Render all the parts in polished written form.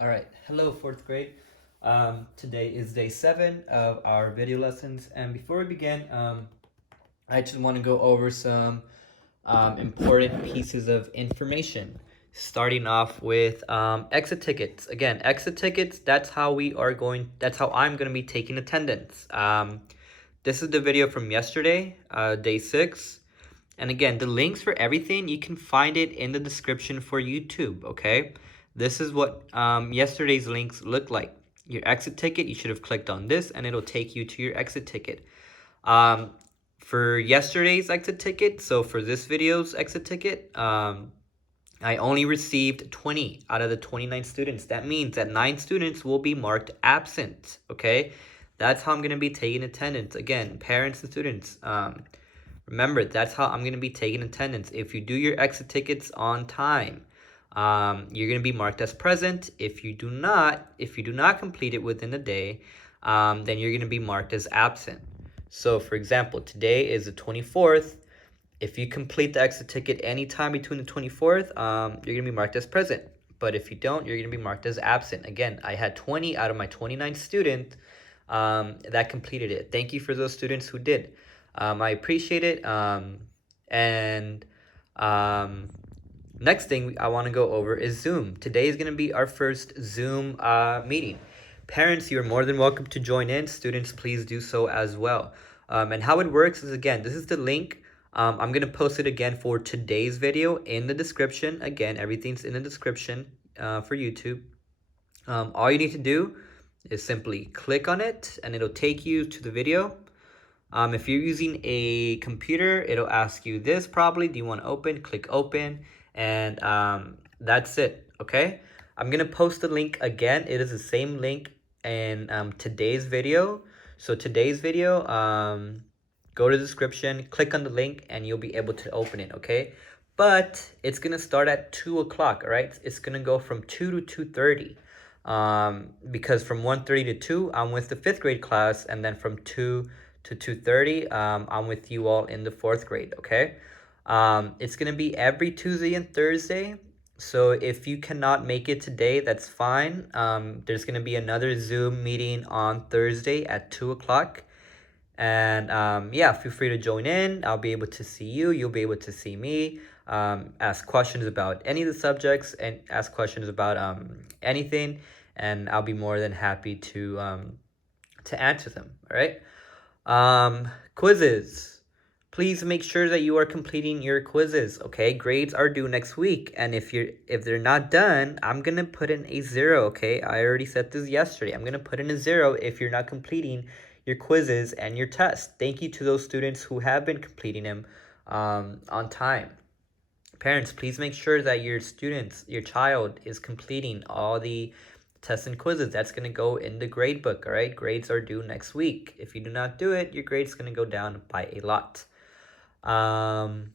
All right, hello fourth grade. Today is day 7 of our video lessons, and before we begin, I just want to go over some important pieces of information. Starting off with exit tickets. Again, exit tickets. That's how I'm going to be taking attendance. This is the video from yesterday, day 6. And again, the links for everything, you can find it in the description for YouTube, okay? This is what yesterday's links look like. Your exit ticket, you should have clicked on this and it'll take you to your exit ticket. Um, for yesterday's exit ticket, so for this video's exit ticket, I only received 20 out of the 29 students. That means that 9 students will be marked absent, okay? That's how I'm going to be taking attendance. Again, parents and students, remember, that's how I'm going to be taking attendance. If you do your exit tickets on time, you're going to be marked as present. If you do not complete it within the day, then you're going to be marked as absent. So, for example, today is the 24th. If you complete the exit ticket anytime between the 24th, you're going to be marked as present. But if you don't, you're going to be marked as absent. Again, I had 20 out of my 29 students that completed it. Thank you for those students who did. I appreciate it. Next thing I want to go over is Zoom. Today is going to be our first Zoom meeting. Parents, you're more than welcome to join in. Students, please do so as well. And how it works is, again, this is the link. I'm going to post it again for today's video in the description. Again, everything's in the description for YouTube. All you need to do is simply click on it and it'll take you to the video. If you're using a computer, it'll ask you this probably. Do you want to open? Click open. And that's it, okay? I'm going to post the link again. It is the same link in today's video. So today's video, go to the description, click on the link, and you'll be able to open it, okay? But it's going to start at 2 o'clock, all right? It's going to go from 2 to 2:30. Because from 1:30 to 2, I'm with the 5th grade class, and then from 2 to 2:30, I'm with you all in the 4th grade, okay? It's going to be every Tuesday and Thursday. So if you cannot make it today, that's fine. There's going to be another Zoom meeting on Thursday at 2 o'clock. And yeah, feel free to join in. I'll be able to see you. You'll be able to see me. Ask questions about any of the subjects and ask questions about anything. And I'll be more than happy to answer them. All right. Quizzes. Please make sure that you are completing your quizzes, okay? Grades are due next week, and if they're not done, I'm gonna put in a 0, okay? I already said this yesterday. I'm gonna put in a 0 if you're not completing your quizzes and your tests. Thank you to those students who have been completing them on time. Parents, please make sure that your child is completing all the tests and quizzes. That's going to go in the grade book, all right? Grades are due next week. If you do not do it, your grade's going to go down by a lot. And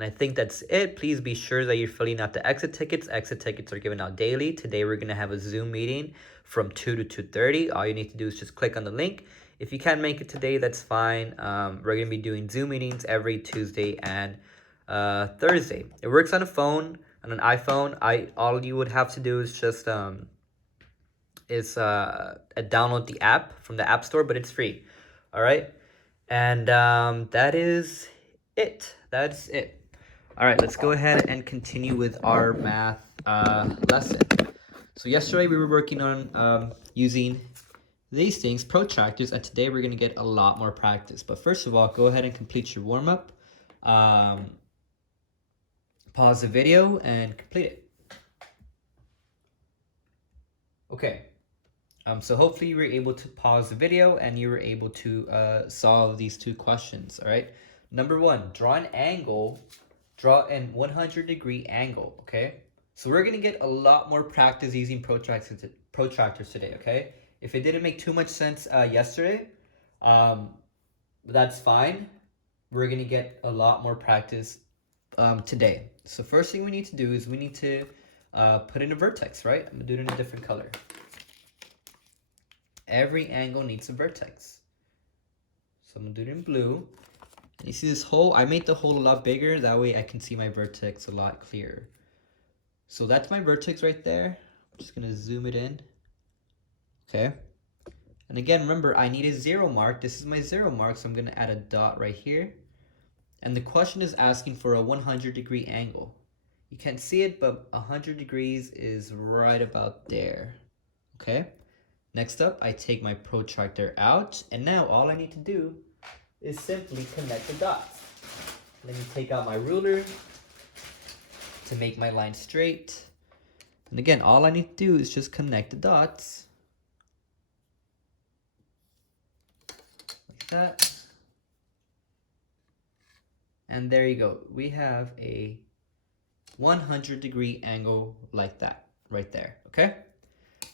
I think that's it. Please be sure that you're filling out the exit tickets. Exit tickets are given out daily. Today we're going to have a Zoom meeting from 2 to 2:30. All you need to do is just click on the link. If you can't make it today, that's fine. We're going to be doing Zoom meetings every Tuesday and Thursday. It works on a phone, on an iPhone. All you would have to do is just download the app from the App Store, but it's free. All right, and that is it. That's it. All right, let's go ahead and continue with our math lesson. So yesterday we were working on using these things, protractors, and today we're going to get a lot more practice. But first of all, go ahead and complete your warm-up. Pause the video and complete it. Okay. So hopefully you were able to pause the video and you were able to solve these two questions, all right? Number 1, draw an 100-degree angle, okay? So we're going to get a lot more practice using protractors today, okay? If it didn't make too much sense yesterday, that's fine. We're going to get a lot more practice today. So first thing we need to do is we need to put in a vertex, right? I'm going to do it in a different color. Every angle needs a vertex. So I'm going to do it in blue. And you see this hole? I made the hole a lot bigger. That way I can see my vertex a lot clearer. So that's my vertex right there. Just gonna zoom it in. Okay. And again, remember, I need a 0 mark. This is my 0 mark, so I'm gonna add a dot right here. And the question is asking for a 100-degree angle. You can't see it, but 100 degrees is right about there. Okay. Next up, I take my protractor out, and now all I need to do is simply connect the dots. Let me take out my ruler to make my line straight. And again, all I need to do is just connect the dots. Like that. And there you go. We have a 100-degree angle like that right there. Okay?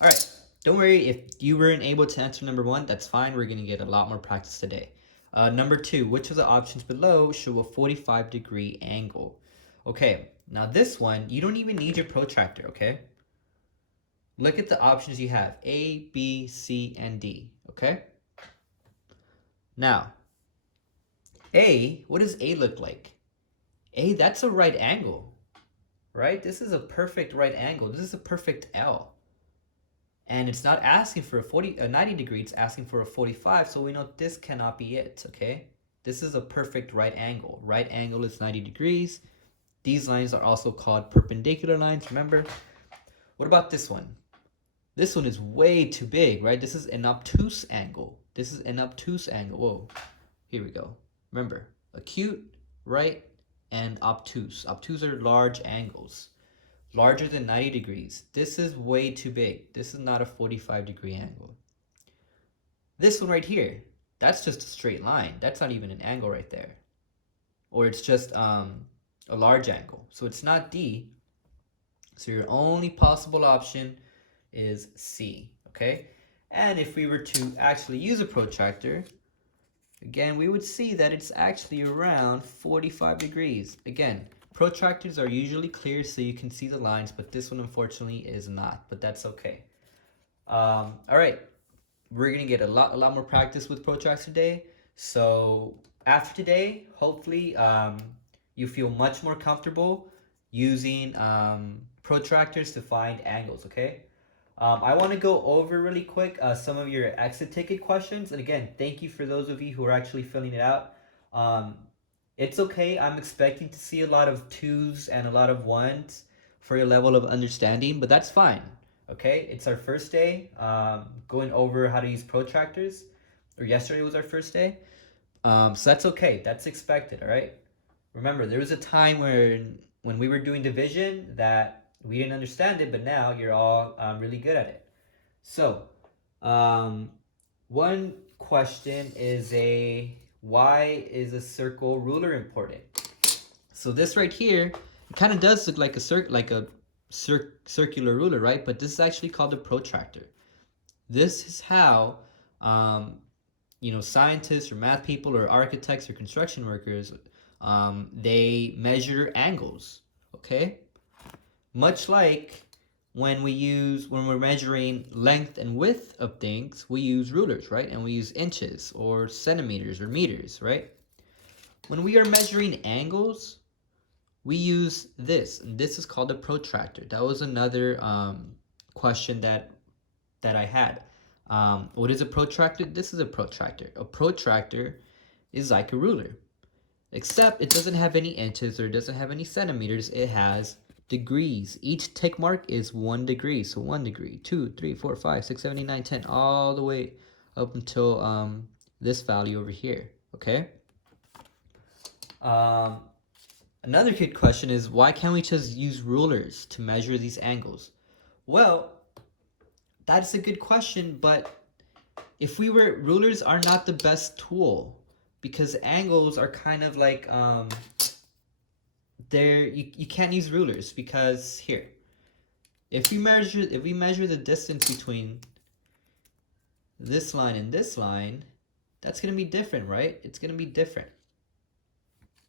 All right. Don't worry, if you weren't able to answer number 1, that's fine. We're going to get a lot more practice today. Number 2, which of the options below show a 45-degree angle? Okay, now this one, you don't even need your protractor, okay? Look at the options you have, A, B, C, and D, okay? Now, A, what does A look like? A, that's a right angle, right? This is a perfect right angle. This is a perfect L. And it's not asking for a 90 degree, it's asking for a 45, so we know this cannot be it, okay? This is a perfect right angle. Right angle is 90 degrees. These lines are also called perpendicular lines, remember? What about this one? This one is way too big, right? This is an obtuse angle. This is an obtuse angle. Whoa, here we go. Remember, acute, right, and obtuse. Obtuse are large angles. Larger than 90 degrees. This is way too big. This is not a 45-degree angle. This one right here, that's just a straight line. That's not even an angle right there. Or it's just a large angle. So it's not D. So your only possible option is C, okay? And if we were to actually use a protractor, again, we would see that it's actually around 45 degrees. Again, protractors are usually clear so you can see the lines, but this one unfortunately is not, but that's okay. All right, we're gonna get a lot more practice with protractors today. So after today, hopefully you feel much more comfortable using protractors to find angles, okay? I want to go over really quick some of your exit ticket questions. And again, thank you for those of you who are actually filling it out. It's okay. I'm expecting to see a lot of 2s and a lot of 1s for your level of understanding, but that's fine. Okay, it's our first day going over how to use protractors, or yesterday was our first day. So that's okay. That's expected, all right? Remember, there was a time when we were doing division that we didn't understand it, but now you're all really good at it. So, one question is why is a circle ruler important? So this right here, it kind of does look like a circular ruler, right? But this is actually called a protractor. This is how, scientists or math people or architects or construction workers, they measure angles, okay? Much like when we're measuring length and width of things, we use rulers, right? And we use inches or centimeters or meters, right? When we are measuring angles, we use this, and this is called a protractor. That was another question that I had. What is a protractor? This is a protractor. A protractor is like a ruler, except it doesn't have any inches or it doesn't have any centimeters. It has degrees. Each tick mark is 1 degree. So 1 degree, 2, 3, 4, 5, 6, 7, 8, 9, 10, all the way up until this value over here, okay? Another good question is, why can't we just use rulers to measure these angles? Well, that's a good question, but rulers are not the best tool, because angles are kind of like, you can't use rulers, because here, if we measure the distance between this line and this line, that's going to be different, right? It's going to be different.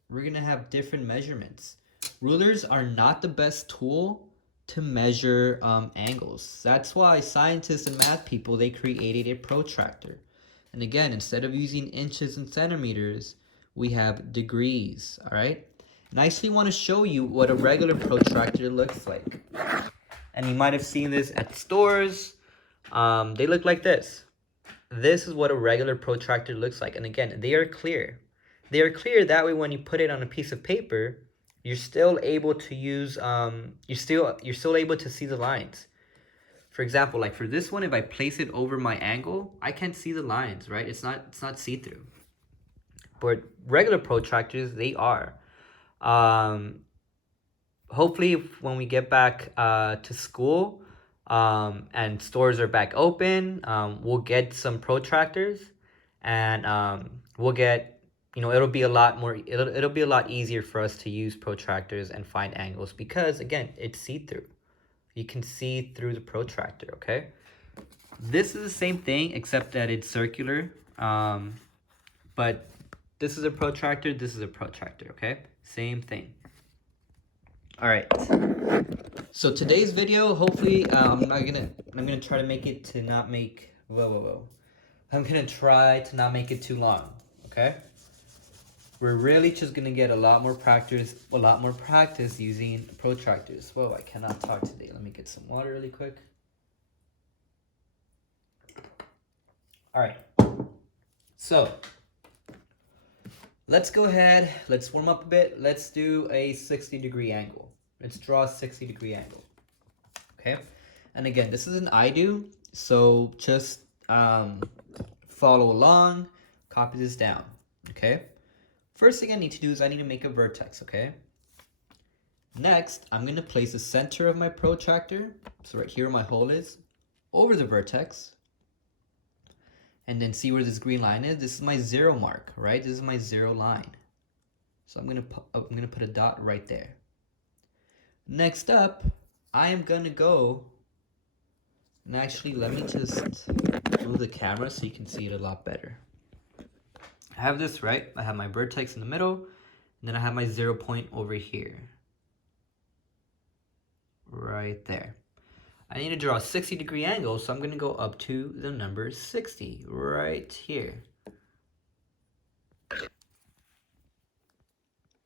We're going to have different measurements. Rulers are not the best tool to measure angles. That's why scientists and math people, they created a protractor. And again, instead of using inches and centimeters, we have degrees, all right? And I actually want to show you what a regular protractor looks like. and you might have seen this at stores. They look like this. This is what a regular protractor looks like. And again, they are clear. They are clear that way when you put it on a piece of paper, you're still able to use, you're still able to see the lines. For example, like for this one, if I place it over my angle, I can't see the lines, right? It's not see-through. But regular protractors, they are. Hopefully when we get back to school, and stores are back open, we'll get some protractors, and we'll get, it'll be a lot more, it'll be a lot easier for us to use protractors and find angles, because again, it's see-through. You can see through the protractor, okay? This is the same thing except that it's circular, but this is a protractor, this is a protractor, okay? Same thing. All right. So today's video, hopefully, I'm gonna try to make it to not make, I'm gonna try to not make it too long, okay? We're really just gonna get a lot more practice using protractors. Whoa, I cannot talk today. Let me get some water really quick. All right. So let's go ahead. Let's warm up a bit. Let's do a 60-degree angle. Let's draw a 60-degree angle. Okay. And again, this is an I do. So just follow along. Copy this down. Okay. First thing I need to do is I need to make a vertex, okay? Next, I'm going to place the center of my protractor, so right here where my hole is, over the vertex. And then see where this green line is? This is my 0 mark, right? This is my 0 line. So I'm going to put a dot right there. Next up, I am going to go, and actually let me just move the camera so you can see it a lot better. I have this, right? I have my vertex in the middle, and then I have my 0 point over here. Right there. I need to draw a 60-degree angle, so I'm going to go up to the number 60, right here. I'm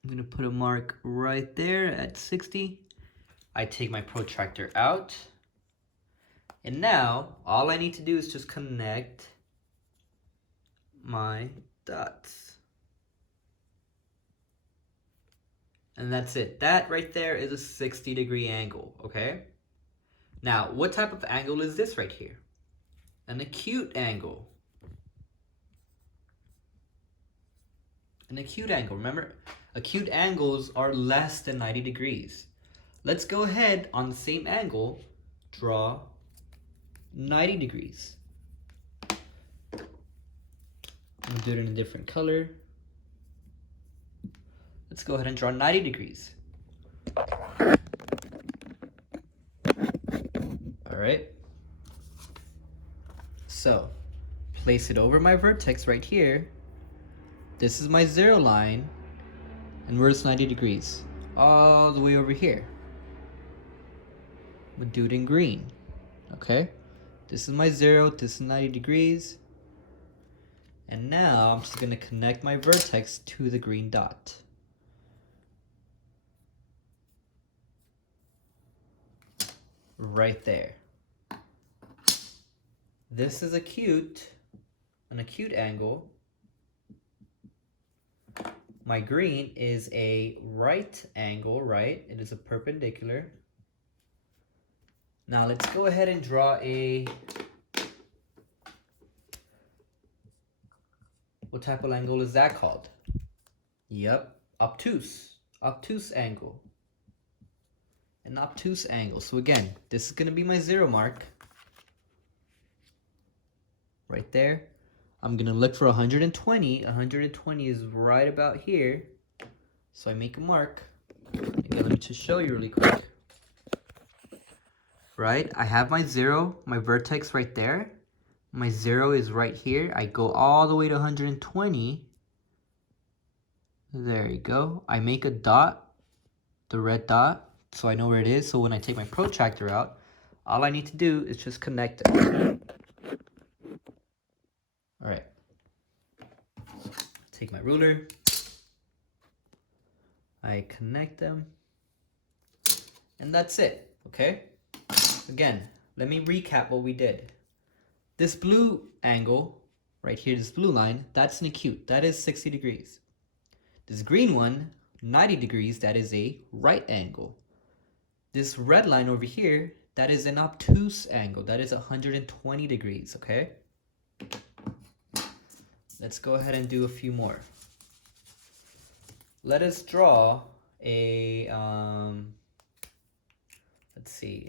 going to put a mark right there at 60. I take my protractor out. And now, all I need to do is just connect my dots. And that's it. That right there is a 60-degree angle, okay? Now, what type of angle is this right here? An acute angle. An acute angle. Remember, acute angles are less than 90 degrees. Let's go ahead on the same angle, draw 90 degrees. I'm gonna do it in a different color. Let's go ahead and draw 90 degrees. All right. So, place it over my vertex right here. This is my 0 line. And where's 90 degrees? All the way over here. I'm gonna do it in green. Okay? This is my 0, this is 90 degrees. And now I'm just going to connect my vertex to the green dot. Right there. This is an acute angle. My green is a right angle, right? It is a perpendicular. Now let's go ahead and draw a... What type of angle is that called? Yep, obtuse. Obtuse angle. An obtuse angle. So again, this is going to be my 0 mark. Right there. I'm going to look for 120. 120 is right about here. So I make a mark. Again, let me just show you really quick. Right? I have my 0, my vertex right there. My 0 is right here. I go all the way to 120. There you go. I make a dot, the red dot, so I know where it is. So when I take my protractor out, all I need to do is just connect it. All right. Take my ruler. I connect them. And that's it, okay? Again, let me recap what we did. This blue angle, right here, this blue line, that's an acute. That is 60 degrees. This green one, 90 degrees, that is a right angle. This red line over here, that is an obtuse angle. That is 120 degrees, okay? Let's go ahead and do a few more. Let us draw a,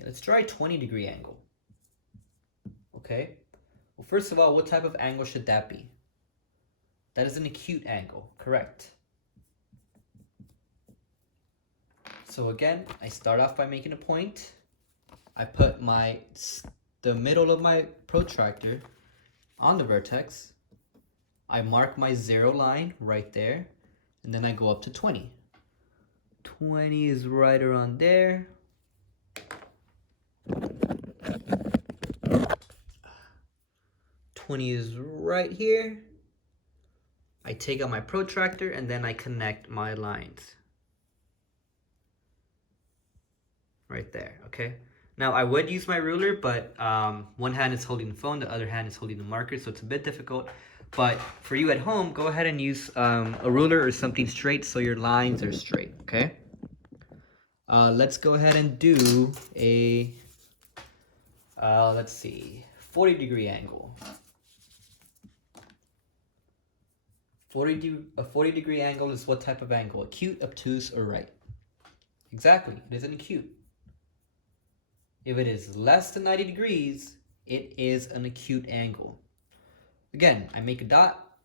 let's draw a 20-degree angle, okay? Well, first of all, what type of angle should that be? That is an acute angle, correct? So again, I start off by making a point. I put the middle of my protractor on the vertex. I mark my 0 line right there, and then I go up to 20. 20 is right around there. 20 is right here. I take out my protractor and then I connect my lines. Right there, okay? Now I would use my ruler, but one hand is holding the phone, the other hand is holding the marker, so it's a bit difficult. But for you at home, go ahead and use a ruler or something straight so your lines are straight, okay? Let's go ahead and do a, 40-degree angle. A 40-degree angle is what type of angle? Acute, obtuse, or right? Exactly, it is an acute. If it is less than 90 degrees, it is an acute angle. Again, I make a dot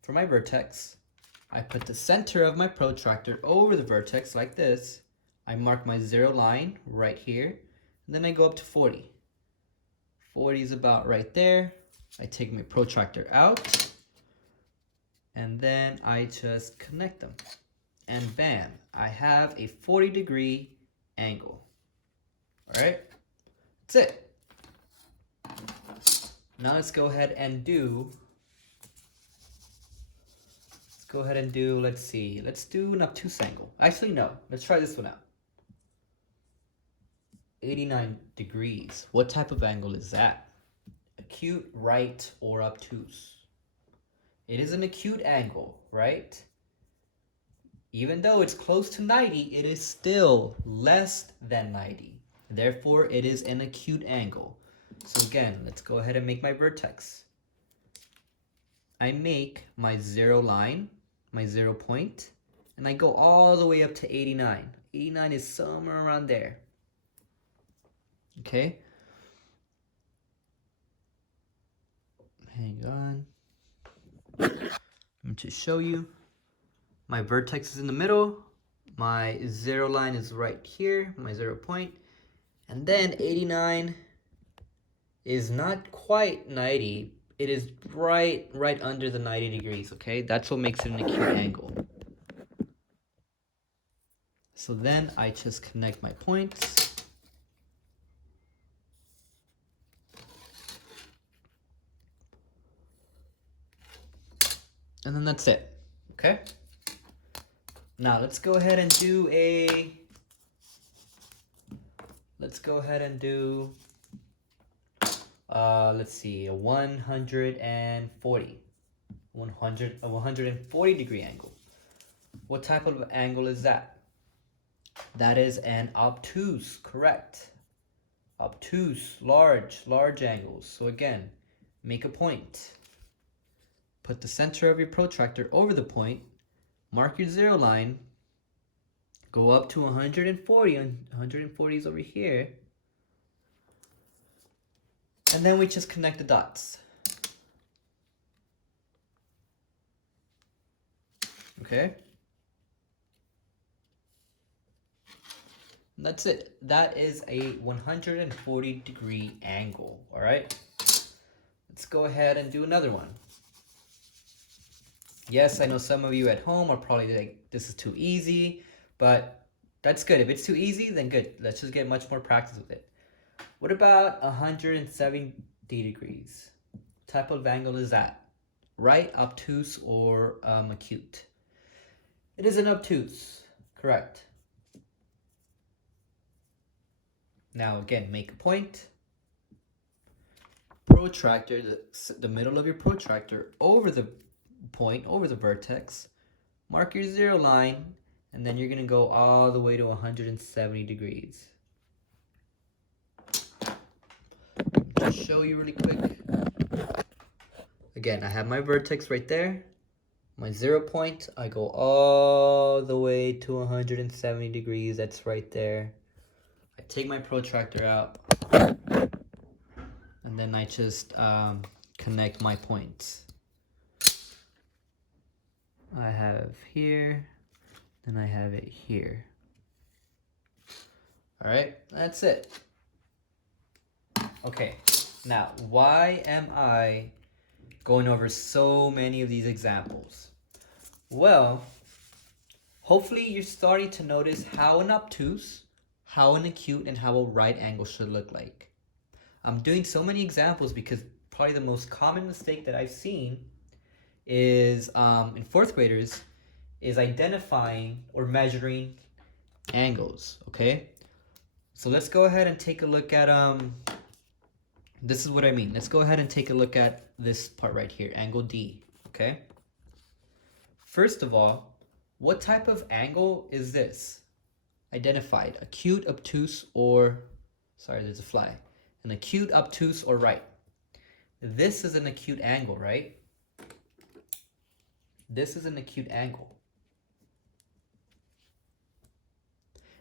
for my vertex. I put the center of my protractor over the vertex like this. I mark my 0 line right here, and then I go up to 40. 40 is about right there. I take my protractor out, and then I just connect them. And bam, I have a 40-degree angle. All right, that's it. Now let's go ahead and do, let's do an obtuse angle. Actually, no, let's try this one out. 89 degrees. What type of angle is that? Acute, right, or obtuse? It is an acute angle, right? Even though it's close to 90, it is still less than 90. Therefore, it is an acute angle. So again, let's go ahead and make my vertex. I make my 0 line, my 0 point, and I go all the way up to 89. 89 is somewhere around there. Okay? Hang on. Let me just show you. My vertex is in the middle. My 0 line is right here, my 0 point. And then 89 is not quite 90. It is right under the 90 degrees, okay? That's what makes it an acute angle. So then I just connect my points. And then that's it, okay? Now let's go ahead and do a, a 140 degree angle. What type of angle is that? That is an obtuse, correct? Obtuse, large angles. So again, make a point. Put the center of your protractor over the point, mark your 0 line, go up to 140, and 140 is over here, and then we just connect the dots. Okay? And that's it. That is a 140-degree angle, all right? Let's go ahead and do another one. Yes, I know some of you at home are probably like, this is too easy, but that's good. If it's too easy, then good. Let's just get much more practice with it. What about 170 degrees? What type of angle is that? Right, obtuse, or acute? It is an obtuse, correct. Now again, make a point. Protractor, the middle of your protractor over the point, over the vertex. Mark your 0 line, and then you're going to go all the way to 170 degrees. Just show you really quick. Again, I have my vertex right there. My 0 point, I go all the way to 170 degrees. That's right there. I take my protractor out, and then I just connect my points. I have here, then I have it here. All right, that's it. Okay, now why am I going over so many of these examples? Well, hopefully you're starting to notice how an obtuse, how an acute, and how a right angle should look like. I'm doing so many examples because probably the most common mistake that I've seen is in fourth graders is identifying or measuring angles, okay? So let's go ahead and take a look at this is what I mean. Let's go ahead and take a look at this part right here, angle D, okay? First of all, what type of angle is this? Identified, acute, obtuse, or, sorry, there's a fly. An acute, obtuse, or right. This is an acute angle, right? This is an acute angle.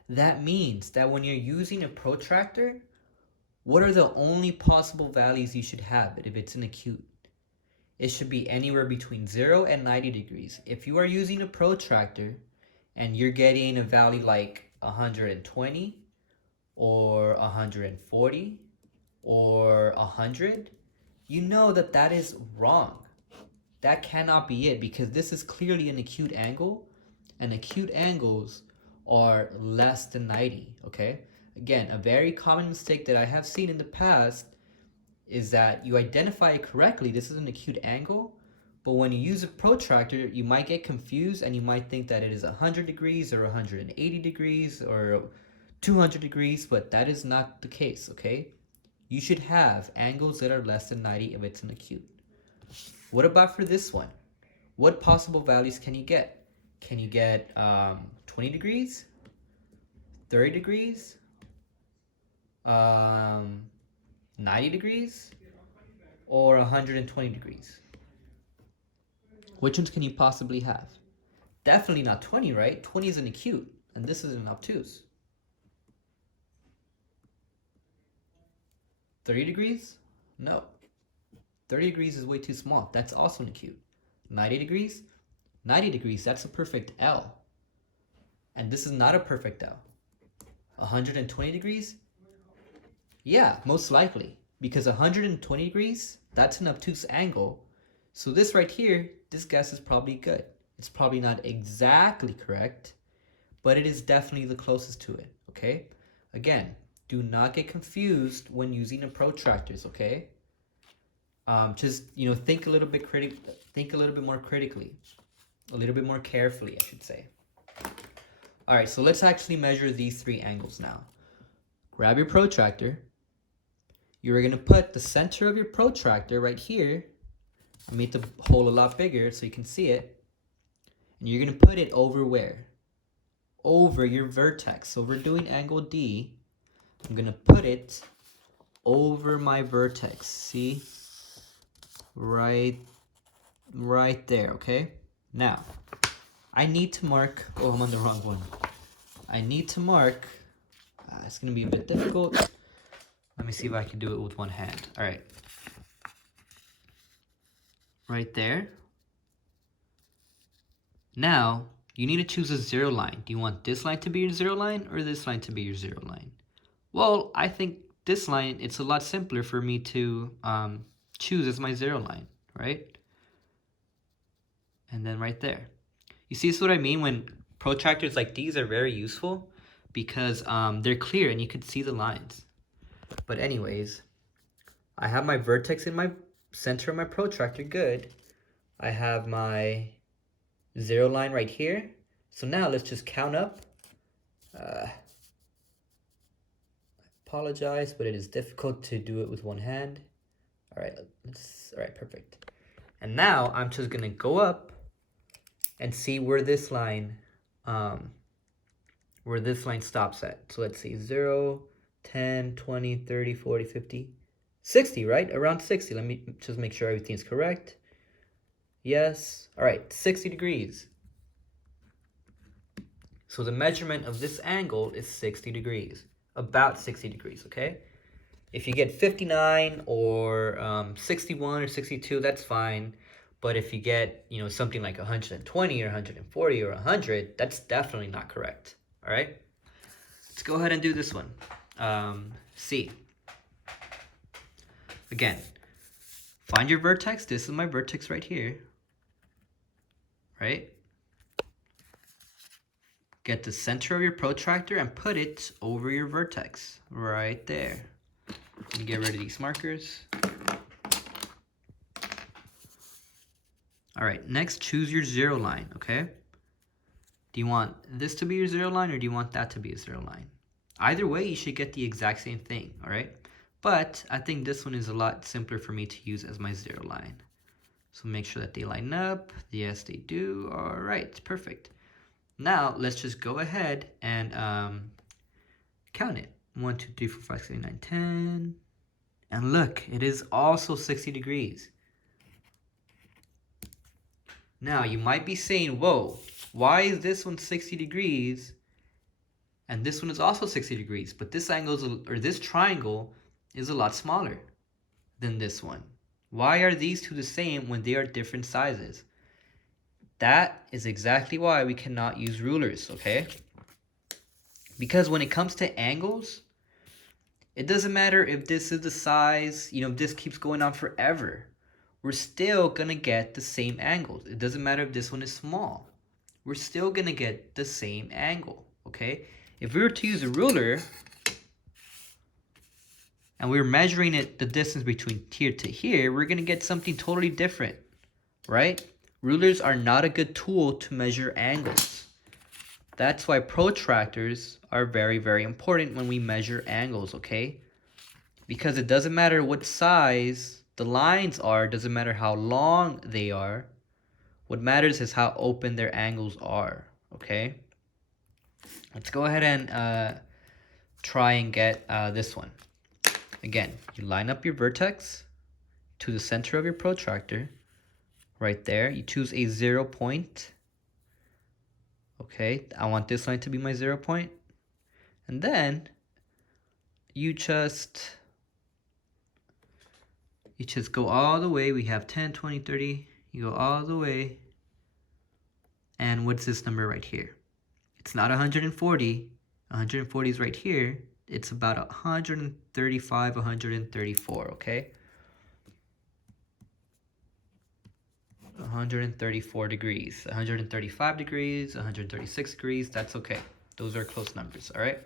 That means that when you're using a protractor, what are the only possible values you should have if it's an acute? It should be anywhere between 0 and 90 degrees. If you are using a protractor and you're getting a value like 120 or 140 or 100, you know that that is wrong. That cannot be it because this is clearly an acute angle, and acute angles are less than 90, okay? Again, a very common mistake that I have seen in the past is that you identify it correctly, this is an acute angle, but when you use a protractor, you might get confused and you might think that it is 100 degrees or 180 degrees or 200 degrees, but that is not the case, okay? You should have angles that are less than 90 if it's an acute. What about for this one? What possible values can you get? Can you get 20 degrees? 30 degrees? 90 degrees? Or 120 degrees? Which ones can you possibly have? Definitely not 20, right? 20 is an acute, and this is an obtuse. 30 degrees? No. 30 degrees is way too small. That's also an acute. 90 degrees? 90 degrees, that's a perfect L. And this is not a perfect L. 120 degrees? Yeah, most likely. Because 120 degrees, that's an obtuse angle. So this right here, this guess is probably good. It's probably not exactly correct, but it is definitely the closest to it, okay? Again, do not get confused when using a protractors, okay? Just, think a little bit more critically, a little bit more carefully, I should say. All right, so let's actually measure these 3 angles now. Grab your protractor. You're gonna put the center of your protractor right here. I made the hole a lot bigger so you can see it. And you're gonna put it over where? Over your vertex. So we're doing angle D. I'm gonna put it over my vertex. See? Right there, okay? Now, I need to mark, oh, I'm on the wrong one. I need to mark, it's gonna be a bit difficult. Let me see if I can do it with one hand. All right. Right there. Now, you need to choose a 0 line. Do you want this line to be your 0 line or this line to be your 0 line? Well, I think this line, it's a lot simpler for me to choose as my 0 line, right? And then right there. You see, this is what I mean when protractors like these are very useful because they're clear and you can see the lines. But anyways, I have my vertex in my center of my protractor, good. I have my 0 line right here. So now let's just count up. apologize, but it is difficult to do it with one hand. All right, perfect. And now I'm just gonna go up and see where this line stops at. So let's see, 0, 10, 20, 30, 40, 50, 60, right? Around 60. Let me just make sure everything's correct. Yes. All right, 60 degrees. So the measurement of this angle is 60 degrees, about 60 degrees, okay? If you get 59 or 61 or 62, that's fine. But if you get, something like 120 or 140 or 100, that's definitely not correct, all right? Let's go ahead and do this one. C. Again, find your vertex. This is my vertex right here, right? Get the center of your protractor and put it over your vertex, right there. And get rid of these markers. All right, next choose your zero line, okay? Do you want this to be your zero line or do you want that to be a zero line? Either way, you should get the exact same thing, all right? But I think this one is a lot simpler for me to use as my zero line. So make sure that they line up. Yes, they do. All right, perfect. Now, let's just go ahead and count it. 1, 2, 3, 4, 5, 6, 7, 8, 9, 10. And look, it is also 60 degrees. Now, you might be saying, whoa, why is this one 60 degrees and this one is also 60 degrees? But this angle this triangle is a lot smaller than this one. Why are these two the same when they are different sizes? That is exactly why we cannot use rulers, okay? Because when it comes to angles, it doesn't matter if this is the size, if this keeps going on forever. We're still gonna get the same angles. It doesn't matter if this one is small. We're still gonna get the same angle, okay? If we were to use a ruler and we were measuring the distance between here to here, we're gonna get something totally different, right? Rulers are not a good tool to measure angles. That's why protractors are very, very important when we measure angles, okay? Because it doesn't matter what size the lines are, doesn't matter how long they are. What matters is how open their angles are, okay? Let's go ahead and try and get this one. Again, you line up your vertex to the center of your protractor, right there. You choose a 0 point. Okay, I want this line to be my 0 point. And then you just go all the way. We have 10, 20, 30. You go all the way. And what's this number right here? It's not 140. 140 is right here. It's about 135, 134, okay? 134 degrees, 135 degrees, 136 degrees, that's okay. Those are close numbers, all right?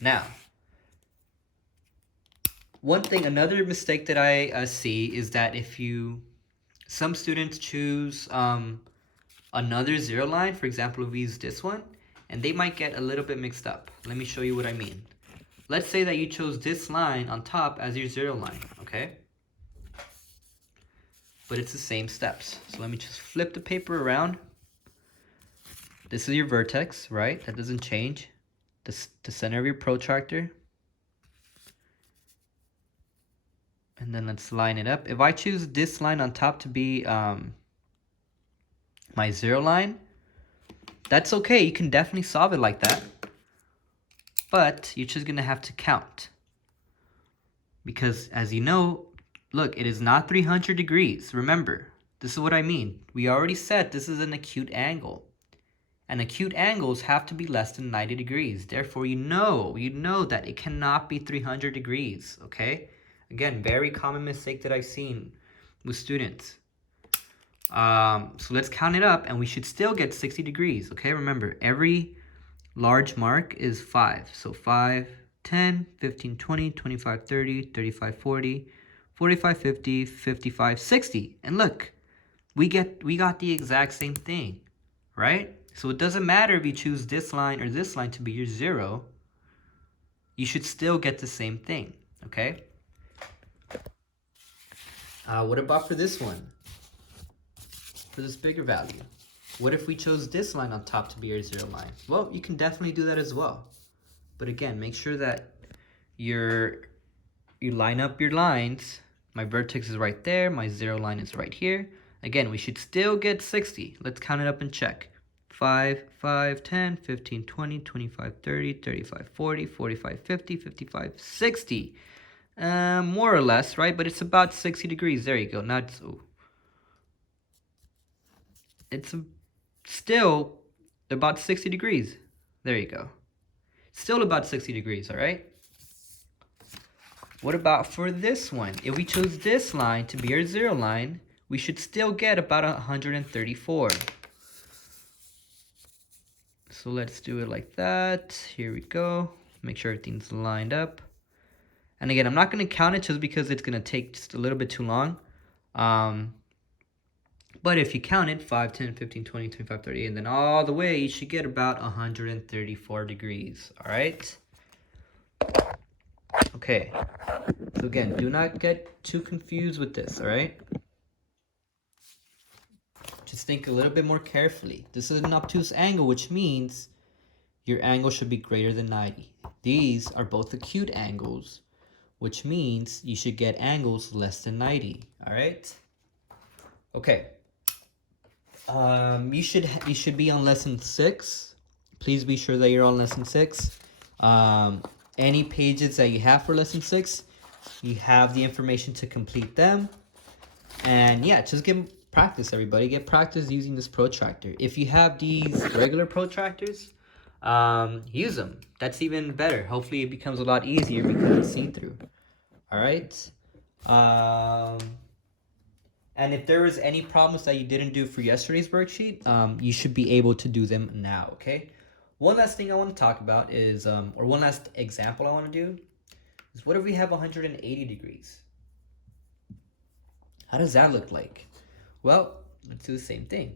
Now, another mistake that I see is that some students choose another zero line, for example, if we use this one, and they might get a little bit mixed up. Let me show you what I mean. Let's say that you chose this line on top as your zero line, okay? But it's the same steps. So let me just flip the paper around. This is your vertex, right? That doesn't change. The center of your protractor. And then let's line it up. If I choose this line on top to be my zero line, that's okay. You can definitely solve it like that. But you're just going to have to count. Because as you know, look, it is not 300 degrees. Remember, this is what I mean. We already said this is an acute angle. And acute angles have to be less than 90 degrees. Therefore, you know that it cannot be 300 degrees, okay? Again, very common mistake that I've seen with students. So let's count it up, and we should still get 60 degrees, okay? Remember, every large mark is 5. So 5, 10, 15, 20, 25, 30, 35, 40, 45, 50, 55, 60. And look, we got the exact same thing, right? So it doesn't matter if you choose this line or this line to be your 0. you should still get the same thing, okay? What about for this one? For this bigger value? What if we chose this line on top to be our 0 line? Well, you can definitely do that as well. But again, make sure that you line up your lines. My vertex is right there. My 0 line is right here. Again, we should still get 60. Let's count it up and check. 5, 5, 10, 15, 20, 25, 30, 35, 40, 45, 50, 55, 60. More or less, right? But it's about 60 degrees. There you go. Now it's still about 60 degrees. There you go. Still about 60 degrees, all right? What about for this one? If we chose this line to be our 0 line, we should still get about 134. So let's do it like that. Here we go. Make sure everything's lined up. And again, I'm not going to count it just because it's going to take just a little bit too long. But if you count it, 5, 10, 15, 20, 25, 30, and then all the way, you should get about 134 degrees. All right? Okay. So again, do not get too confused with this, all right? Just think a little bit more carefully. This is an obtuse angle, which means your angle should be greater than 90. These are both acute angles, which means you should get angles less than 90, all right? Okay. You should be on lesson 6. Please be sure that you're on lesson 6. Any pages that you have for lesson 6, you have the information to complete them. And yeah, just get practice, everybody. Get practice using this protractor. If you have these regular protractors, use them. That's even better. Hopefully it becomes a lot easier because it's see-through. All right. And if there was any problems that you didn't do for yesterday's worksheet, you should be able to do them now, okay? One last thing I want to talk about is, or one last example I want to do, is what if we have 180 degrees? How does that look like? Well, let's do the same thing.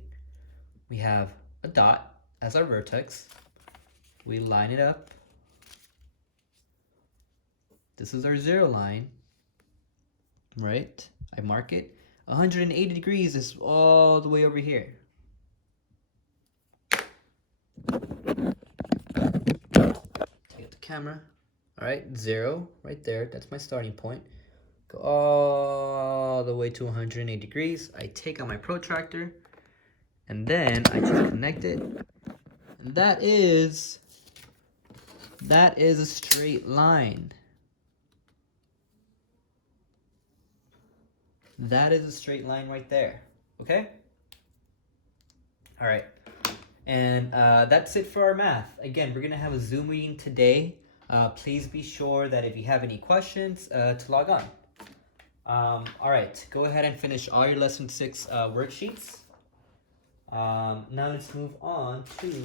We have a dot as our vertex. We line it up. This is our 0 line, right? I mark it. 180 degrees is all the way over here. Take the camera. All right, 0 right there. That's my starting point. Go all the way to 180 degrees. I take out my protractor, and then I just connect it. And that is a straight line. That is a straight line right there, okay? All right, and that's it for our math. Again, we're gonna have a Zoom meeting today. Please be sure that if you have any questions, to log on. All right, go ahead and finish all your lesson 6 worksheets. Now let's move on to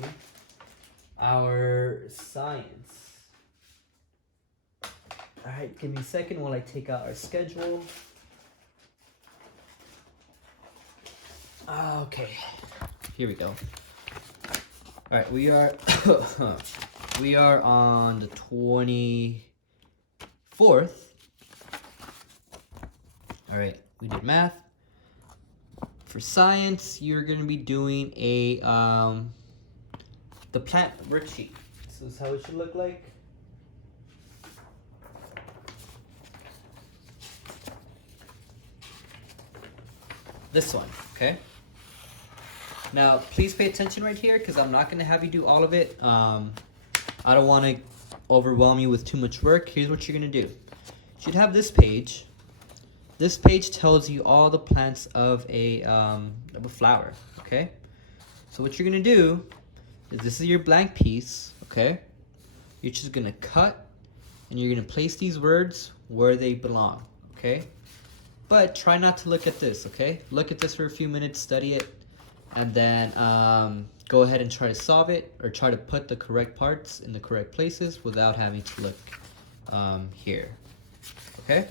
our science. All right, give me a second while I take out our schedule. Okay, here we go. All right, we are we are on the 24th. All right, we did math. For science, you're going to be doing a the plant worksheet. This is how it should look like. This one, okay? Now, please pay attention right here because I'm not going to have you do all of it. I don't want to overwhelm you with too much work. Here's what you're going to do. You should have this page. This page tells you all the plants of a flower, okay? So what you're going to do is this is your blank piece, okay? You're just going to cut and you're going to place these words where they belong, okay? But try not to look at this, okay? Look at this for a few minutes, study it, and then go ahead and try to solve it or try to put the correct parts in the correct places without having to look here, okay?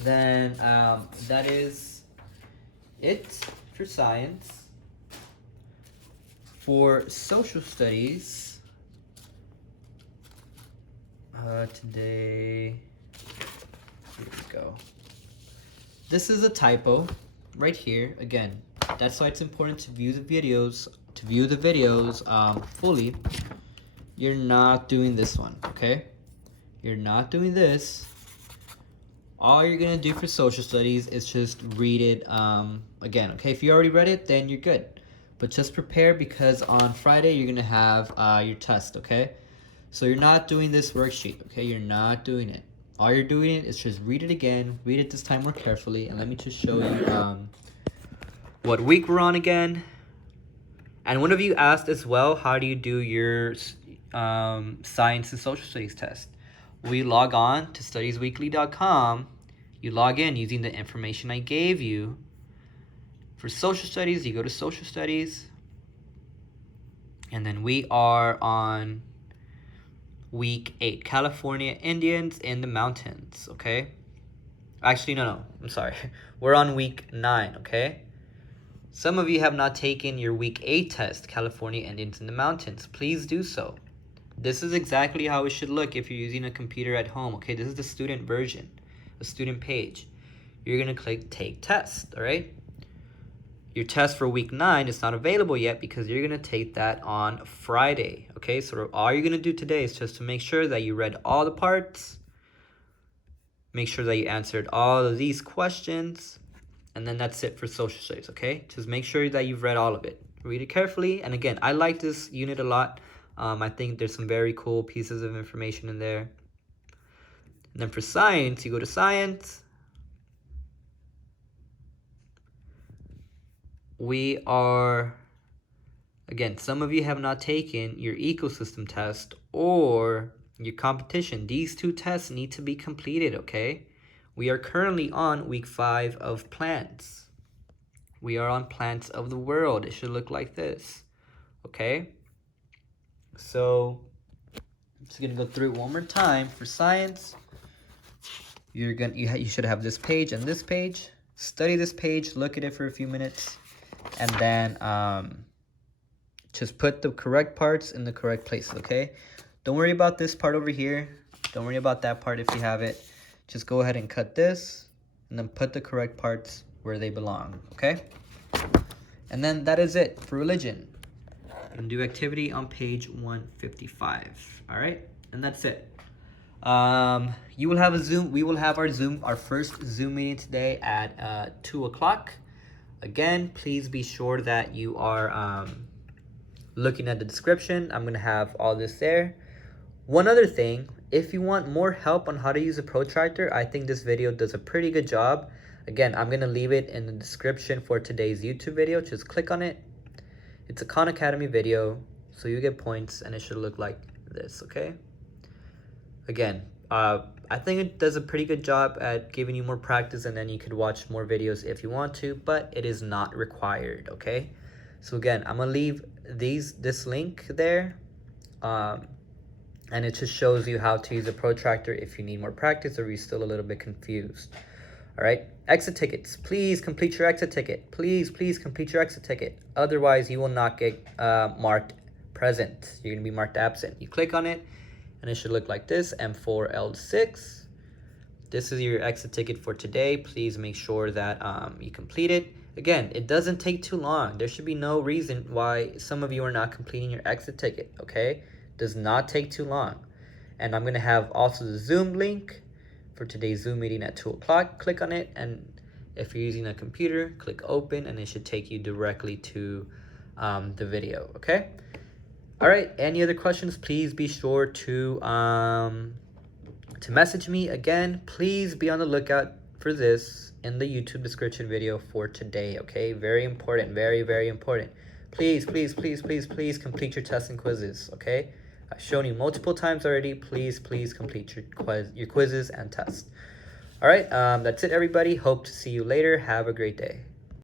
Then that is it for science. For social studies, Today, here we go. This is a typo right here. Again, that's why it's important to view the videos. Fully. You're not doing this one, okay? You're not doing this. All you're gonna do for social studies is just read it again, okay? If you already read it, then you're good. But just prepare, because on Friday you're gonna have your test, okay? So you're not doing this worksheet, okay? You're not doing it. All you're doing is just read it again. Read it this time more carefully, and let me just show you what week we're on again. And one of you asked as well, how do you do your science and social studies test? We log on to studiesweekly.com. You log in using the information I gave you. For social studies, you go to social studies. And then we are on week 8, California Indians in the mountains, okay? Actually, no, I'm sorry. We're on week 9, okay? Some of you have not taken your week 8 test, California Indians in the mountains. Please do so. This is exactly how it should look if you're using a computer at home, okay? This is the student version, the student page. You're gonna click take test, all right? Your test for week 9 is not available yet because you're gonna take that on Friday, okay? So all you're gonna do today is just to make sure that you read all the parts, make sure that you answered all of these questions, and then that's it for social studies, okay? Just make sure that you've read all of it. Read it carefully, and again, I like this unit a lot. I think there's some very cool pieces of information in there. And then for science, you go to science. We are, again, some of you have not taken your ecosystem test or your competition. These 2 tests need to be completed, okay? We are currently on week 5 of plants. We are on plants of the world. It should look like this, okay? So I'm just gonna go through it one more time. For science, you should have this page and this page. Study this page, look at it for a few minutes, and then just put the correct parts in the correct places, okay? Don't worry about this part over here. Don't worry about that part if you have it. Just go ahead and cut this, and then put the correct parts where they belong, okay? And then that is it for religion. And do activity on page 155, all right? And that's it. You will have a Zoom. We will have our first Zoom meeting today at 2 o'clock. Again, please be sure that you are looking at the description. I'm gonna have all this there. One other thing, if you want more help on how to use a protractor, I think this video does a pretty good job. Again, I'm gonna leave it in the description for today's YouTube video. Just click on it. It's a Khan Academy video, so you get points, and it should look like this, okay? Again, I think it does a pretty good job at giving you more practice, and then you could watch more videos if you want to, but it is not required, okay? So again, I'm gonna leave this link there, and it just shows you how to use a protractor if you need more practice or you're still a little bit confused. All right, exit tickets. Please complete your exit ticket. Please complete your exit ticket. Otherwise, you will not get marked present. You're gonna be marked absent. You click on it, and it should look like this, M4L6. This is your exit ticket for today. Please make sure that you complete it. Again, it doesn't take too long. There should be no reason why some of you are not completing your exit ticket, okay? Does not take too long. And I'm gonna have also the Zoom link for today's Zoom meeting at 2 o'clock. Click on it, and if you're using a computer, click open, and it should take you directly to the video, okay? All right, any other questions, please be sure to message me. Again, please be on the lookout for this in the YouTube description video for today, okay? Very important, very important. Please complete your tests and quizzes, okay? I've shown you multiple times already. Please complete your quizzes and tests. All right, that's it, everybody. Hope to see you later. Have a great day.